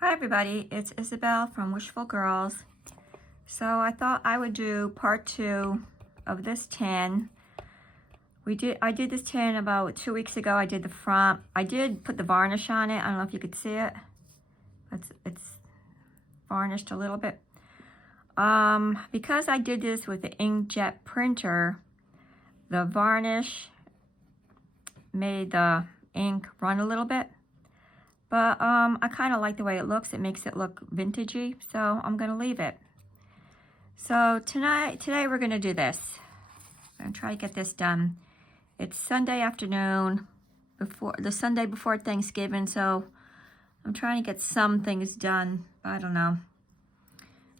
Hi everybody, it's Isabel from Wishful Girls. So I thought I would do part 2 of this tin. I did this tin about 2 weeks ago. I did the front. I did put the varnish on it. I don't know if you could see it. It's varnished a little bit. Because I did this with the inkjet printer, the varnish made the ink run a little bit. But I kind of like the way it looks. It makes it look vintagey, so I'm going to leave it. So today we're going to do this. I'm going to try to get this done. It's Sunday afternoon, the Sunday before Thanksgiving, so I'm trying to get some things done. I don't know.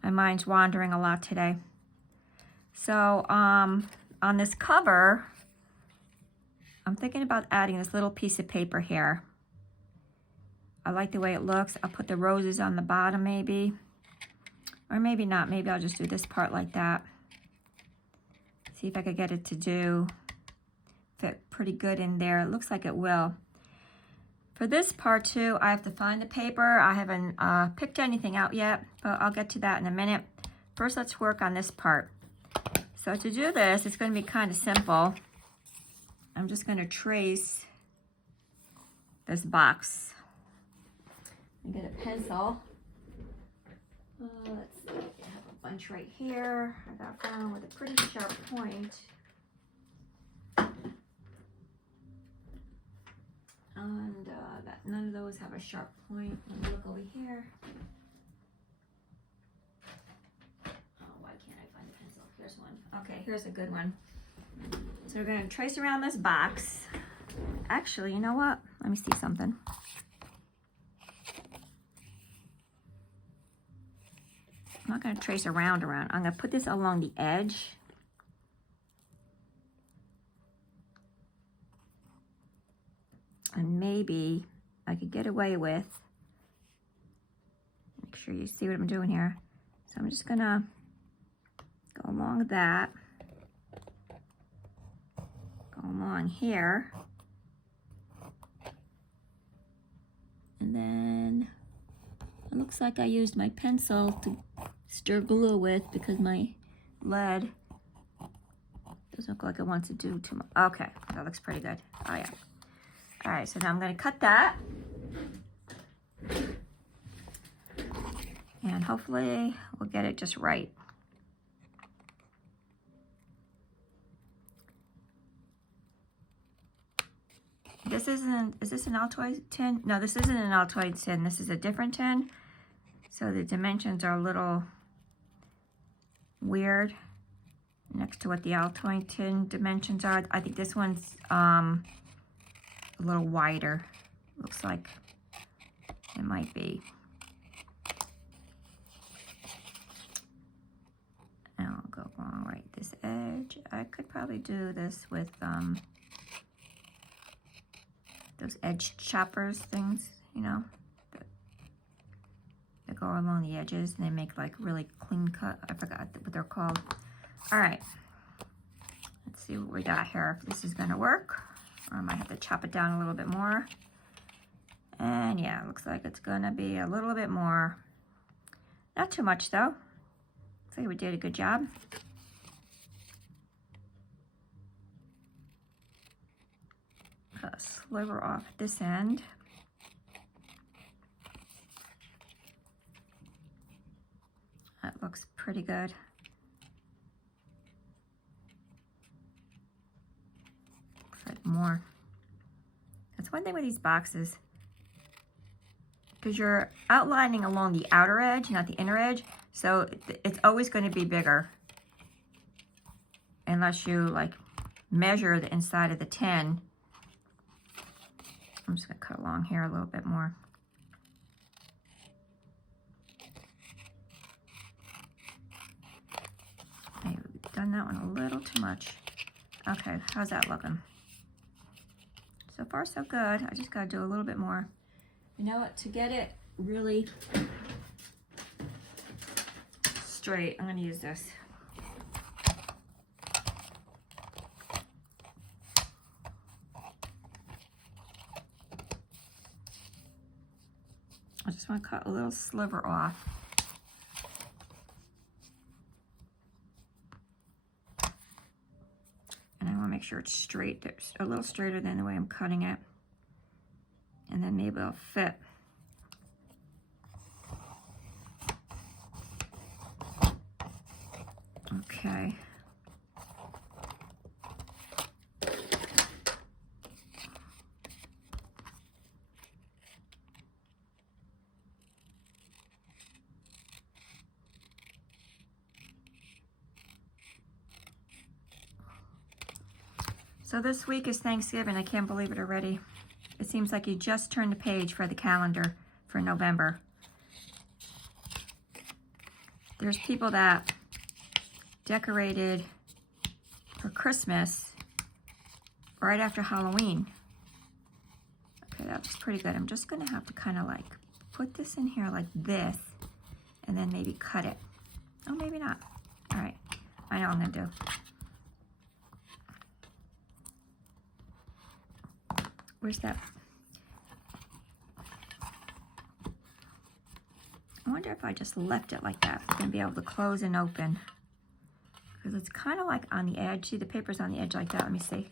My mind's wandering a lot today. So on this cover, I'm thinking about adding this little piece of paper here. I like the way it looks. I'll put the roses on the bottom maybe. Or maybe not. Maybe I'll just do this part like that. See if I could get it to fit pretty good in there. It looks like it will. For this part too, I have to find the paper. I haven't picked anything out yet, but I'll get to that in a minute. First, let's work on this part. So to do this, it's going to be kind of simple. I'm just going to trace this box. Get a pencil. Let's see, I have a bunch right here. I got one with a pretty sharp point. And none of those have a sharp point. Let me look over here. Oh, why can't I find a pencil? Here's one. Okay, here's a good one. So we're going to trace around this box. Actually, you know what? Let me see something. I'm not going to trace around. I'm going to put this along the edge. And maybe I could get away with, make sure you see what I'm doing here. So I'm just going to go along that, go along here. And then it looks like I used my pencil to stir glue with because my lead doesn't look like it wants to do too much. Okay, that looks pretty good. Oh yeah. All right, so now I'm going to cut that. And hopefully we'll get it just right. Is this an Altoid tin? No, this isn't an Altoid tin. This is a different tin. So the dimensions are a little weird next to what the Altoid tin dimensions are. I think this one's a little wider. Looks like it might be. And I'll go along right this edge. I could probably do this with those edge choppers things, you know, that go along the edges and they make like really clean cut. I forgot what they're called. All right, let's see what we got here. If this is gonna work, or I might have to chop it down a little bit more. And yeah, it looks like it's gonna be a little bit more. Not too much though. Looks like we did a good job. Cut a sliver off at this end. That looks pretty good. Looks like more. That's one thing with these boxes, because you're outlining along the outer edge, not the inner edge, so it's always going to be bigger unless you like measure the inside of the tin. I'm just going to cut along here a little bit more. Maybe we've done that one a little too much. Okay, how's that looking? So far, so good. I just got to do a little bit more. You know what? To get it really straight, I'm going to use this. I just want to cut a little sliver off. And I want to make sure it's straight. It's a little straighter than the way I'm cutting it. And then maybe it'll fit. Okay. So this week is Thanksgiving. I can't believe it already. It seems like you just turned the page for the calendar for November. There's people that decorated for Christmas right after Halloween. Okay, that looks pretty good. I'm just gonna have to kind of like put this in here like this and then maybe cut it. Oh, maybe not. All right, I know what I'm gonna do. Where's that? I wonder if I just left it like that, it's gonna be able to close and open. Because it's kind of like on the edge. See, the paper's on the edge like that. Let me see.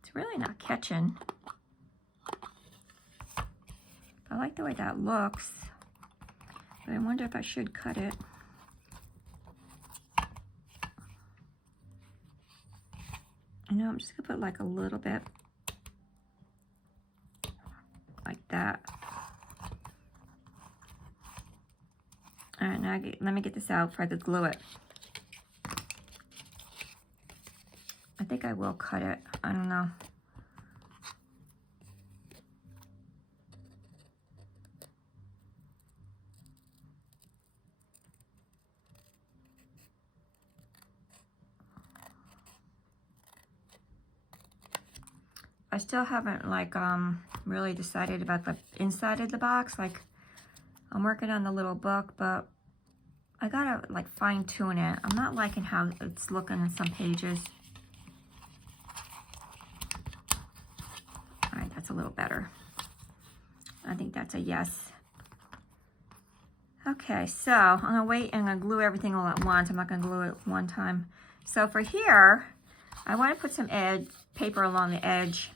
It's really not catching. I like the way that looks. But I wonder if I should cut it. I know, I'm just gonna put like a little bit like that. All right, now let me get this out before I could glue it. I think I will cut it. I don't know. I still haven't like really decided about the inside of the box. Like I'm working on the little book, but I gotta like fine tune it. I'm not liking how it's looking in some pages. All right, that's a little better. I think that's a yes. Okay, so I'm gonna wait and I'm gonna glue everything all at once. I'm not gonna glue it one time. So for here, I wanna put some paper along the edge.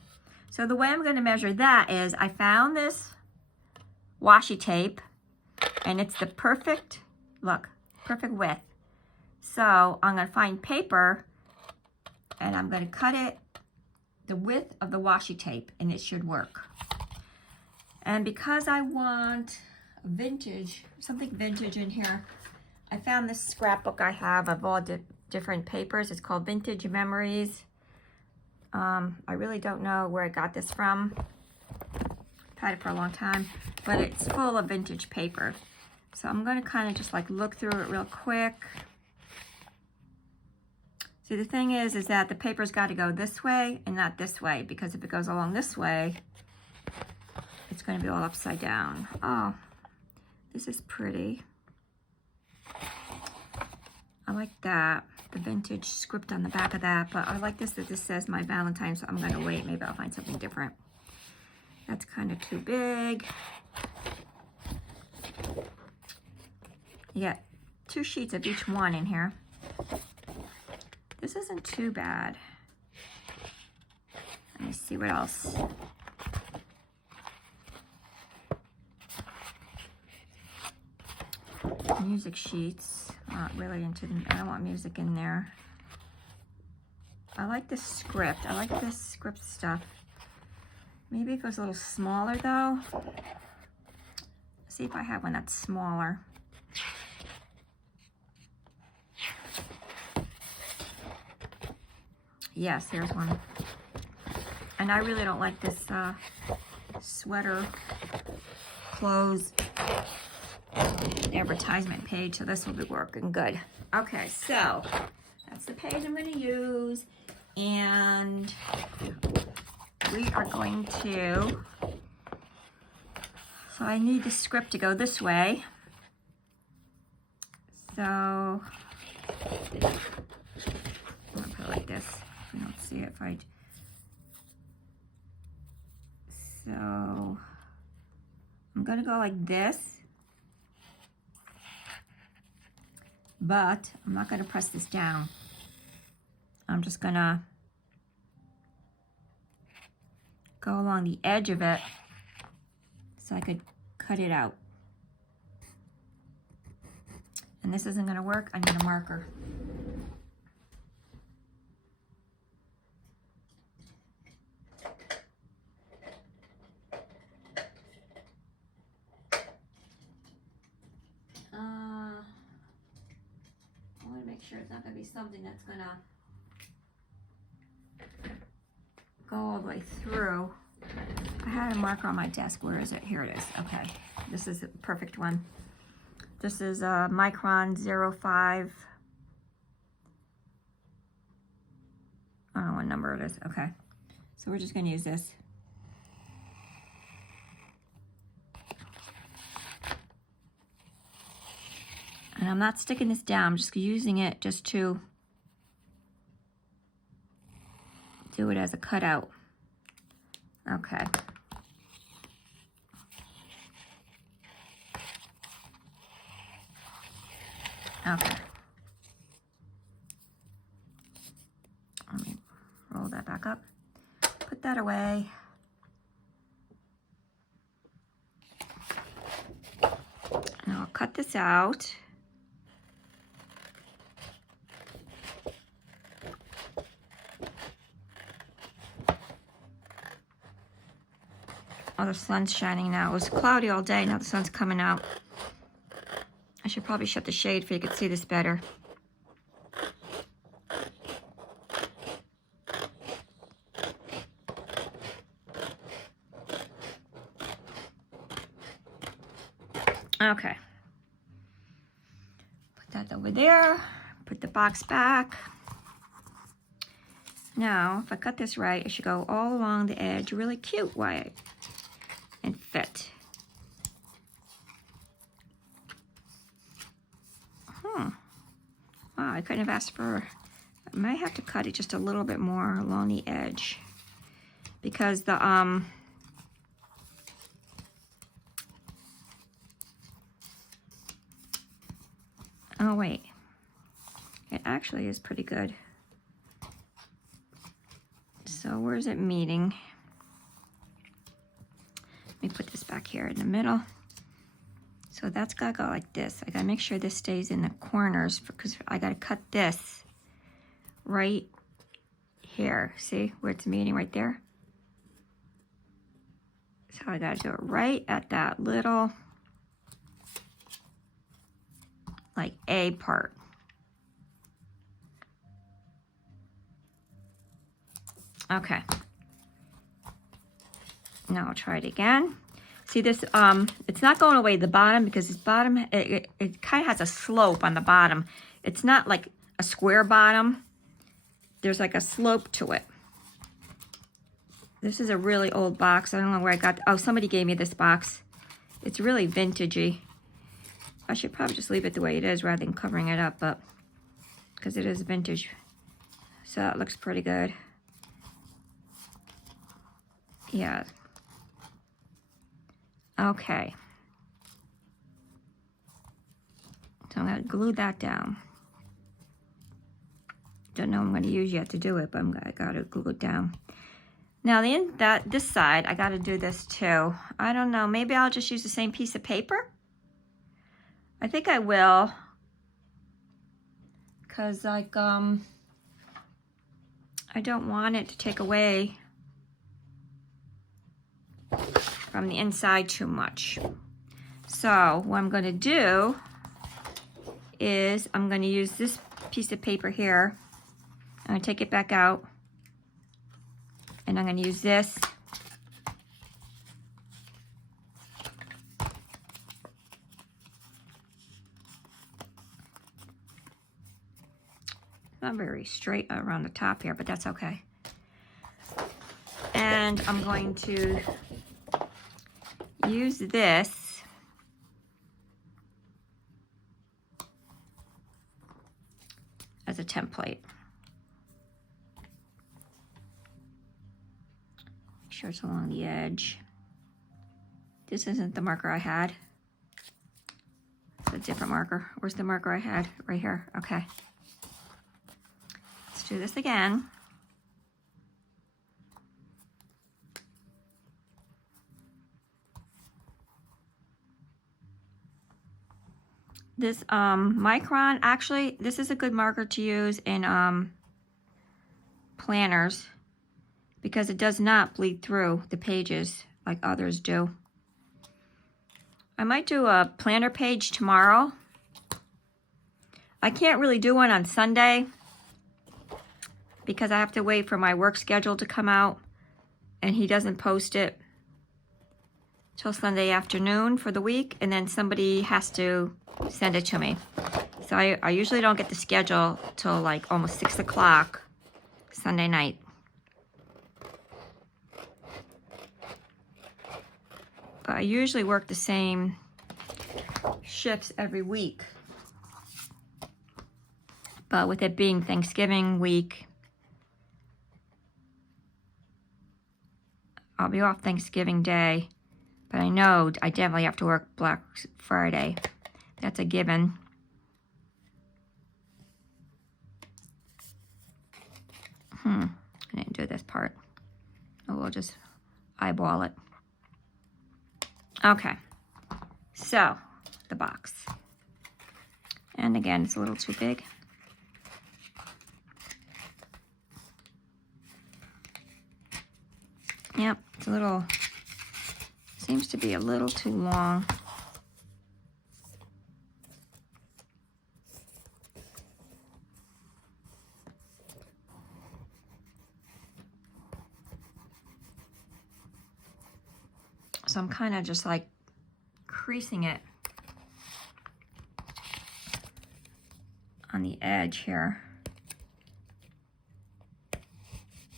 So the way I'm going to measure that is I found this washi tape and it's the perfect, look, perfect width. So I'm going to find paper and I'm going to cut it the width of the washi tape and it should work. And because I want vintage, something vintage in here, I found this scrapbook I have of all different papers. It's called Vintage Memories. I really don't know where I got this from. I've had it for a long time, but it's full of vintage paper. So I'm going to kind of just like look through it real quick. See, the thing is that the paper's got to go this way and not this way, because if it goes along this way, it's going to be all upside down. Oh, this is pretty. I like that. The vintage script on the back of that, but I like this that this says my Valentine, so I'm gonna wait. Maybe I'll find something different. That's kind of too big. You got 2 sheets of each one in here. This isn't too bad. Let me see what else. Music sheets. Not really into them. I don't want music in there. I like this script. I like this script stuff. Maybe if it was a little smaller though. Let's see if I have one that's smaller. Yes, here's one. And I really don't like this sweater clothes advertisement page, so this will be working good. Okay, so that's the page I'm going to use, and we are going to, so I need the script to go this way, so I'm going to put it like this. see if I, so I'm gonna go like this, but I'm not gonna press this down. I'm just gonna go along the edge of it so I could cut it out. And this isn't gonna work, I need a marker. I wanna make sure it's not gonna be something that's gonna go all the way through. I had a marker on my desk. Where is it? Here it is. Okay, this is a perfect one. This is a micron 05. I don't know what number it is. Okay, so we're just going to use this. And I'm not sticking this down. I'm just using it just to do it as a cutout. Okay. Okay. Let me roll that back up. Put that away. And I'll cut this out. Oh, the sun's shining now. It was cloudy all day. Now the sun's coming out. I should probably shut the shade so you could see this better. Okay. Put that over there. Put the box back. Now, if I cut this right, it should go all along the edge. Really cute, Wyatt. And fit. Wow, I couldn't have asked for, I might have to cut it just a little bit more along the edge because the, oh wait, it actually is pretty good. So where's it meeting? Let me put this back here in the middle. So that's gotta go like this. I gotta make sure this stays in the corners because I gotta cut this right here. See where it's meeting right there? So I gotta do it right at that little, like A part. Okay. Now I'll try it again. See this, it's not going away the bottom because this bottom, it kind of has a slope on the bottom. It's not like a square bottom. There's like a slope to it. This is a really old box. I don't know where I got, oh, somebody gave me this box. It's really vintagey. I should probably just leave it the way it is rather than covering it up, but because it is vintage. So it looks pretty good. Yeah. Okay. So I'm going to glue that down. Don't know what I'm going to use yet to do it, but I got to glue it down. Now this side, I got to do this too. I don't know. Maybe I'll just use the same piece of paper. I think I will. Because like, I don't want it to take away from the inside too much. So what I'm going to do is I'm going to use this piece of paper here. I'm going to take it back out and I'm going to use this. Not very straight around the top here, but that's okay. And I'm going to use this as a template. sure it's along the edge. This isn't the marker I had. It's a different marker. Where's the marker I had? Right here. Okay. Let's do this again. This Micron, actually, this is a good marker to use in planners because it does not bleed through the pages like others do. I might do a planner page tomorrow. I can't really do one on Sunday because I have to wait for my work schedule to come out, and he doesn't post it till Sunday afternoon for the week, and then somebody has to send it to me. So I usually don't get the schedule till like almost 6 o'clock Sunday night. But I usually work the same shifts every week. But with it being Thanksgiving week, I'll be off Thanksgiving Day. But I know I definitely have to work Black Friday. That's a given. I didn't do this part. Oh, we'll just eyeball it. Okay, so the box. And again, it's a little too big. Yep, it's a little, seems to be a little too long. So I'm kind of just like creasing it on the edge here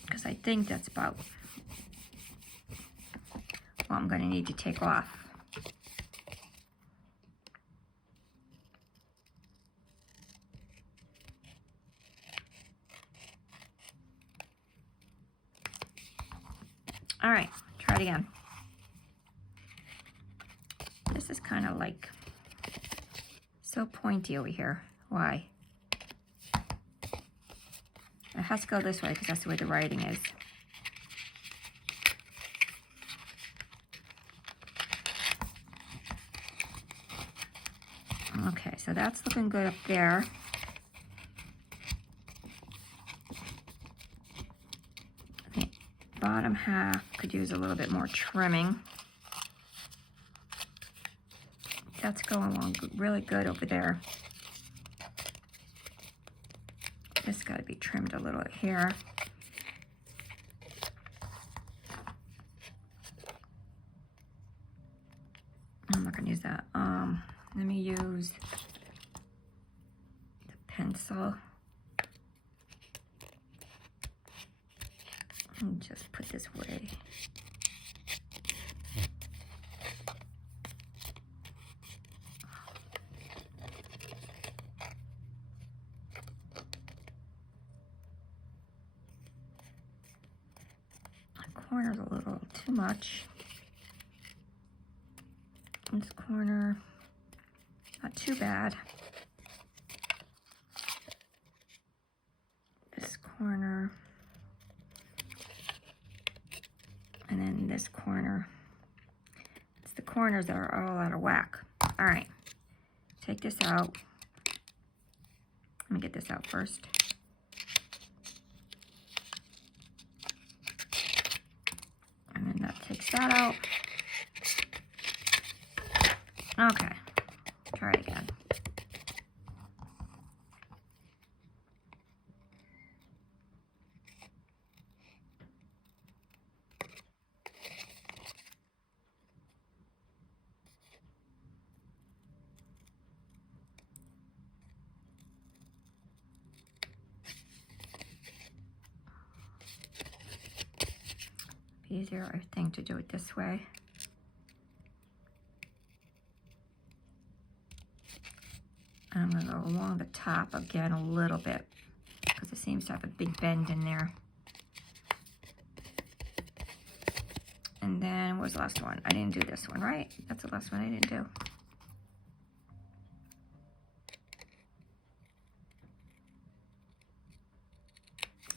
because I think that's about what I'm going to need to take off. All right, try it again. This is kind of like so pointy over here. Why? It has to go this way because that's the way the writing is. Okay, so that's looking good up there. The bottom half could use a little bit more trimming. That's going along really good over there. This got to be trimmed a little bit here. I'm not going to use that. Let me use the pencil and just put this away. Corner's a little too much. This corner, not too bad. This corner, and then this corner. It's the corners that are all out of whack. All right, take this out. Let me get this out first. And then that takes that out. Okay, try it again. Easier, I think, to do it this way. I'm going to go along the top again a little bit because it seems to have a big bend in there. And then, what was the last one? I didn't do this one, right? That's the last one I didn't do.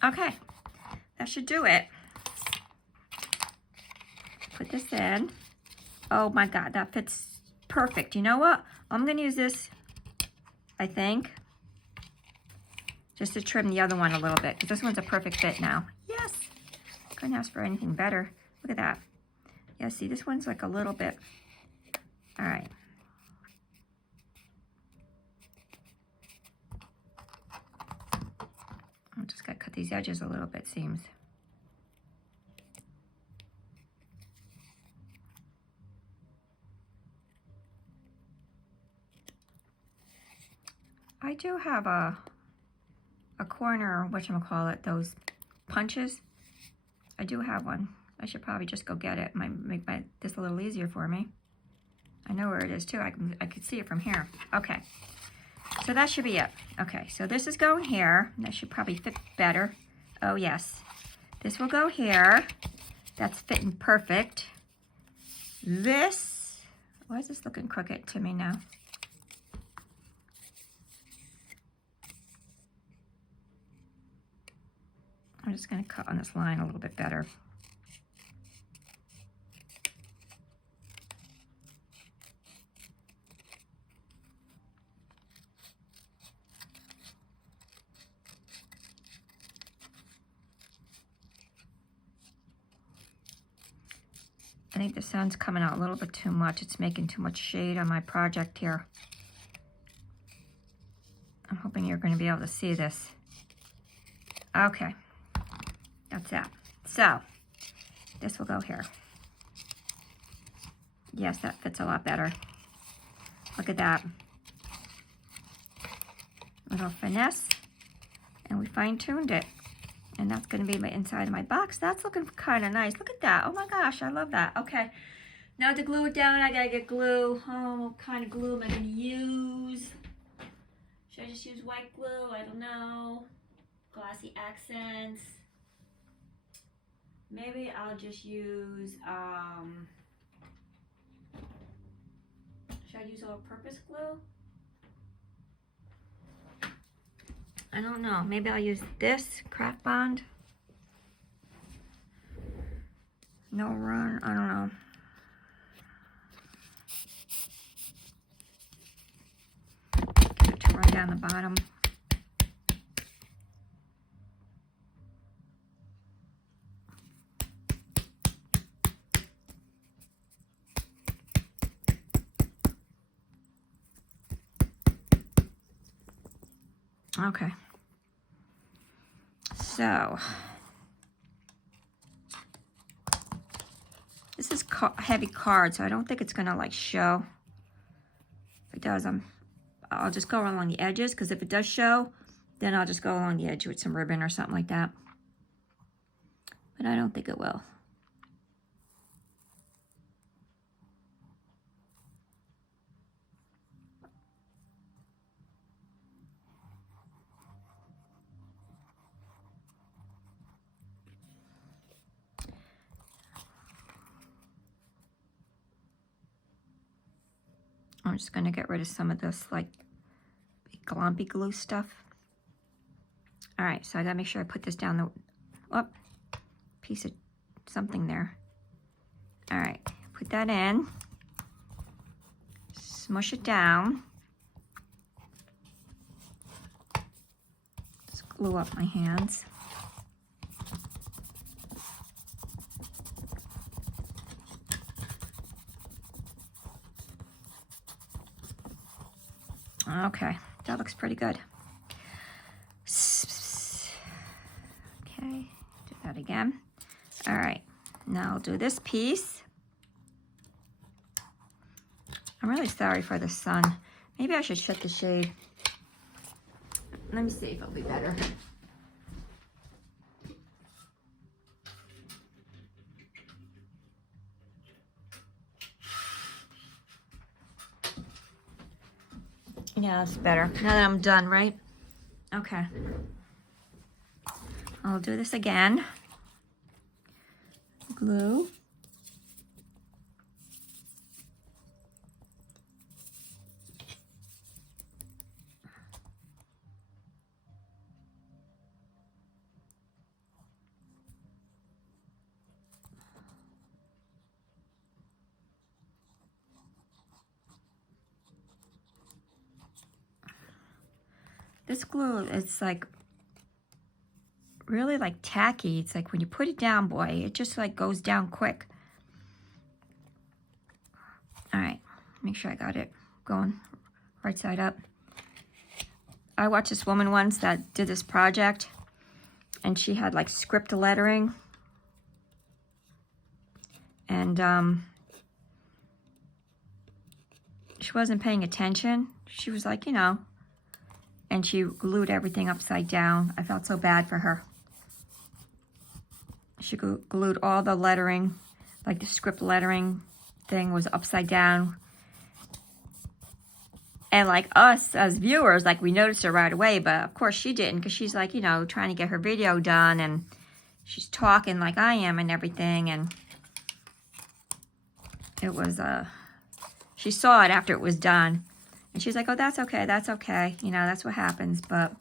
Okay, that should do it. Put this in. Oh my God, that fits perfect. You know what? I'm gonna use this, I think, just to trim the other one a little bit, because this one's a perfect fit now. Yes, couldn't ask for anything better. Look at that. Yeah, see, this one's like a little bit. All right. I'm just gonna cut these edges a little bit, seems. I do have a corner, whatchamacallit, those punches. I do have one. I should probably just go get it. Might make this a little easier for me. I know where it is too. I could see it from here. Okay. So that should be it. Okay, so this is going here. That should probably fit better. Oh yes. This will go here. That's fitting perfect. This, why is this looking crooked to me now? I'm just going to cut on this line a little bit better. I think the sun's coming out a little bit too much. It's making too much shade on my project here. I'm hoping you're going to be able to see this. Okay. That's that. So, this will go here. Yes, that fits a lot better. Look at that. Little finesse. And we fine-tuned it. And that's going to be my inside of my box. That's looking kind of nice. Look at that. Oh my gosh, I love that. Okay. Now to glue it down, I got to get glue. Oh, what kind of glue am I going to use? Should I just use white glue? I don't know. Glossy accents. Maybe I'll just use, should I use all-purpose glue? I don't know. Maybe I'll use this craft bond. No run. I don't know. Get it to run down the bottom. Okay. So, this is heavy card, so I don't think it's gonna like show. If it does, I'll just go along the edges, because if it does show, then I'll just go along the edge with some ribbon or something like that. But I don't think it will. I'm just going to get rid of some of this like glompy glue stuff. All right, so I got to make sure I put this down the piece of something there. All right, put that in. Smush it down. Just glue up my hands. Okay, that looks pretty good. Okay, do that again. All right, now I'll do this piece. I'm really sorry for the sun. Maybe I should shut the shade. Let me see if it'll be better. Yeah, that's better. Now that I'm done, right? Okay. I'll do this again. Glue. This glue is like really like tacky. It's like when you put it down, boy, it just like goes down quick. All right, make sure I got it going right side up. I watched this woman once that did this project, and she had like script lettering, and she wasn't paying attention. She was like, you know, and she glued everything upside down. I felt so bad for her. She glued all the lettering, like the script lettering thing was upside down. And like us as viewers, like we noticed it right away, but of course she didn't, because she's like, you know, trying to get her video done, and she's talking like I am and everything, and it was, she saw it after it was done, and she's like, oh, that's okay, you know, that's what happens, but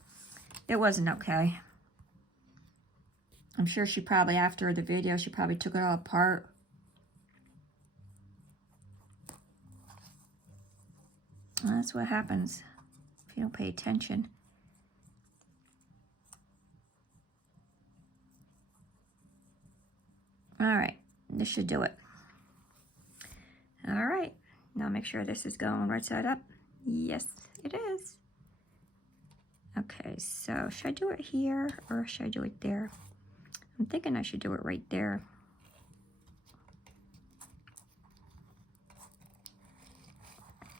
it wasn't okay. I'm sure she probably, after the video, she probably took it all apart. Well, that's what happens if you don't pay attention. All right, this should do it. All right, now make sure this is going right side up. Yes, it is. Okay, so should I do it here or should I do it there? I'm thinking I should do it right there.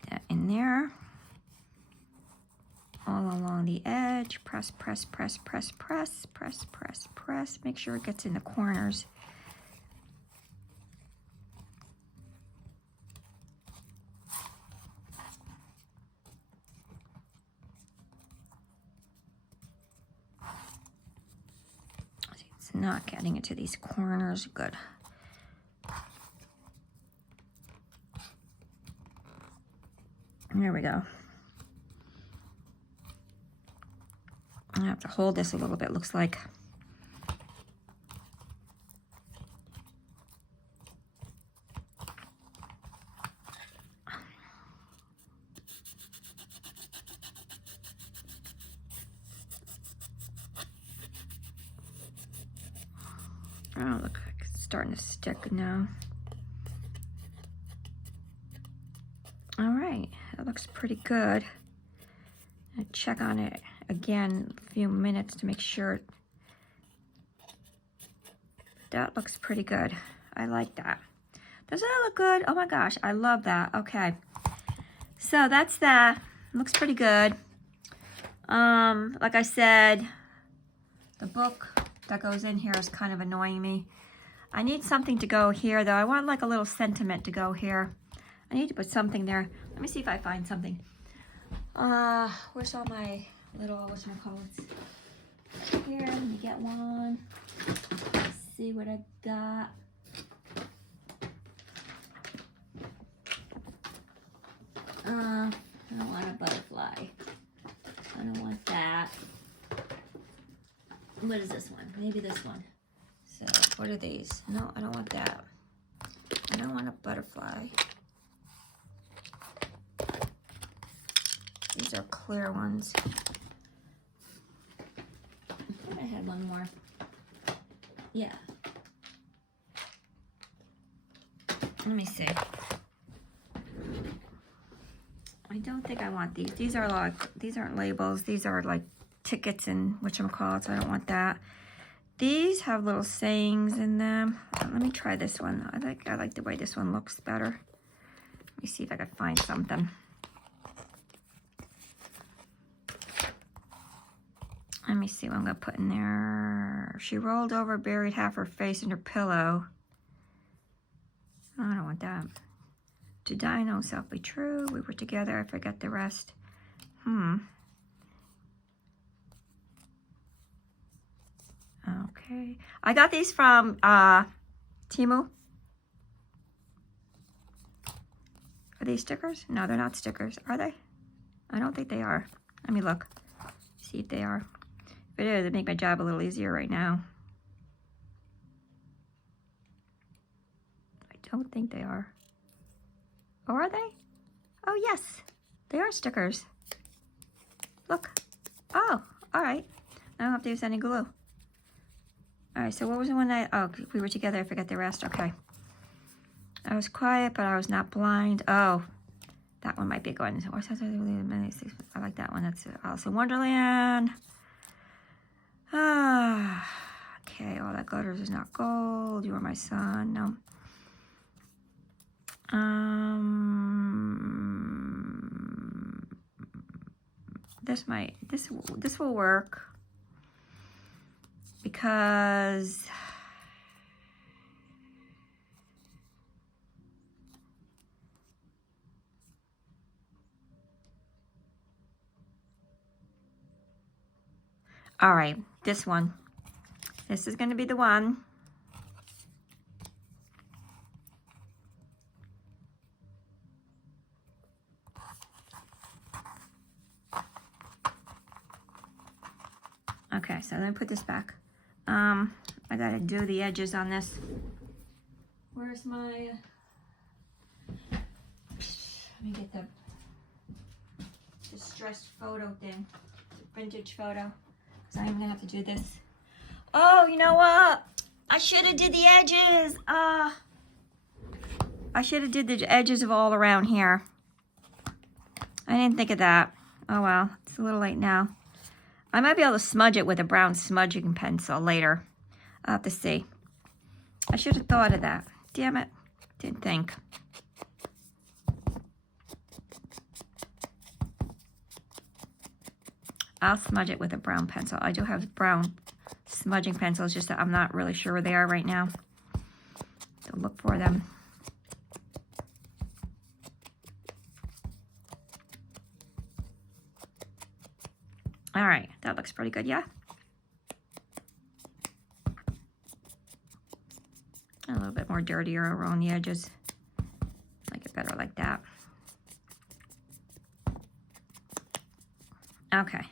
That in there. All along the edge. Press, press, press, press, press, press, press, press. Make sure it gets in the corners. It's not getting into these corners. Good. There we go. I have to hold this a little bit, looks like. Oh, look, it's starting to stick now. All right, that looks pretty good. I'll check on it again a few minutes to make sure. That looks pretty good. I like that. Doesn't that look good? Oh my gosh, I love that. Okay, so that's that. Looks pretty good. Like I said, the book that goes in here is kind of annoying me. I need something to go here though. I want like a little sentiment to go here. I need to put something there. Let me see if I find something. Where's all my little, whatchamacallits? Here, let me get one. Let's see what I got. I don't want a butterfly. I don't want that. What is this one? Maybe this one. So, what are these? No, I don't want that. I don't want a butterfly. These are clear ones. I thought I had one more. Yeah. Let me see. I don't think I want these. These are like, these aren't labels. These are like tickets and whatchamacallit, so I don't want that. These have little sayings in them. Let me try this one. I like the way this one looks better. Let me see if I can find something. Let me see what I'm gonna put in there. She rolled over, buried half her face in her pillow. Oh, I don't want that. To die, no self be true. We were together, I forget the rest. Okay. I got these from Temu. Are these stickers? No, they're not stickers. Are they? I don't think they are. Let me look. See if they are. If it is, it'd make my job a little easier right now. I don't think they are. Or are they? Oh, yes. They are stickers. Look. Oh, all right. I don't have to use any glue. All right, so what was the one that, oh, we were together, I forgot the rest, okay. I was quiet, but I was not blind. Oh, that one might be going. I like that one. That's Alice in Wonderland. Ah, okay, all that glitters is not gold. You are my son. No. This will work because all right, this one. This is going to be the one. Okay, so let me put this back. I gotta do the edges on this. Where's my, let me get the distressed photo thing, the vintage photo, because I'm gonna have to do this. Oh, you know what? I should have did the edges. I should have did the edges of all around here. I didn't think of that. Oh well, it's a little late now. I might be able to smudge it with a brown smudging pencil later. I'll have to see. I should have thought of that. Damn it. Didn't think. I'll smudge it with a brown pencil. I do have brown smudging pencils, just that I'm not really sure where they are right now. So look for them. All right, that looks pretty good, yeah? A little bit more dirtier around the edges. Make it better like that. Okay,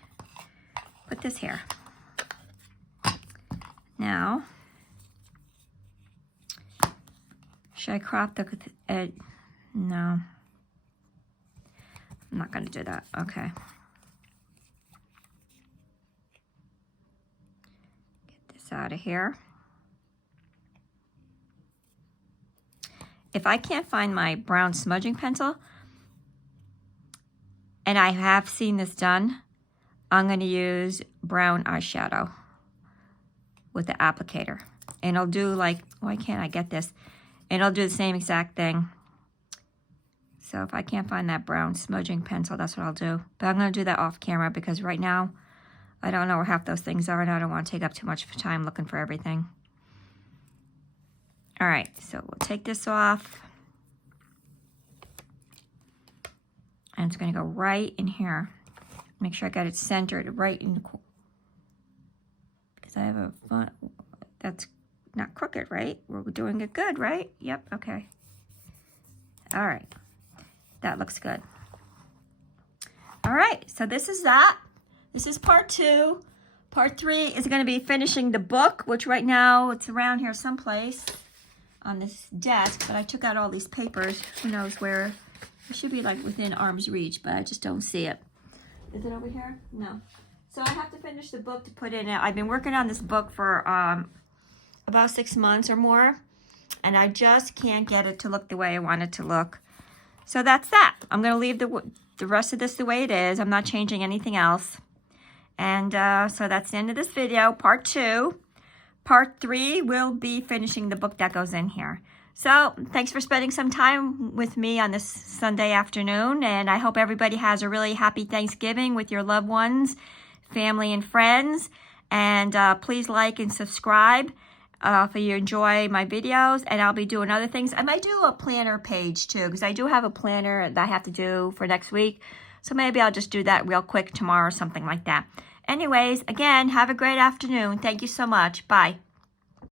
put this here. Now, should I crop the edge? No, I'm not gonna do that, okay. Out of here. If I can't find my brown smudging pencil, and I have seen this done, I'm going to use brown eyeshadow with the applicator. And I'll do like, why can't I get this? And I'll do the same exact thing. So if I can't find that brown smudging pencil, that's what I'll do. But I'm going to do that off camera because right now, I don't know where half those things are, and I don't want to take up too much time looking for everything. All right, so we'll take this off. And it's going to go right in here. Make sure I got it centered right in the corner. Because I have a, that's not crooked, right? We're doing it good, right? Yep, okay. All right, that looks good. All right, so this is that. This is part 2. Part 3 is going to be finishing the book, which right now it's around here someplace on this desk, but I took out all these papers. Who knows where? It should be like within arm's reach, but I just don't see it. Is it over here? No. So I have to finish the book to put in it. I've been working on this book for about 6 months or more, and I just can't get it to look the way I want it to look. So that's that. I'm going to leave the rest of this the way it is. I'm not changing anything else. And so that's the end of this video, part 2. Part 3 will be finishing the book that goes in here. So thanks for spending some time with me on this Sunday afternoon. And I hope everybody has a really happy Thanksgiving with your loved ones, family, and friends. And please like and subscribe if you enjoy my videos. And I'll be doing other things. I might do a planner page too, because I do have a planner that I have to do for next week. So maybe I'll just do that real quick tomorrow or something like that. Anyways, again, have a great afternoon. Thank you so much. Bye.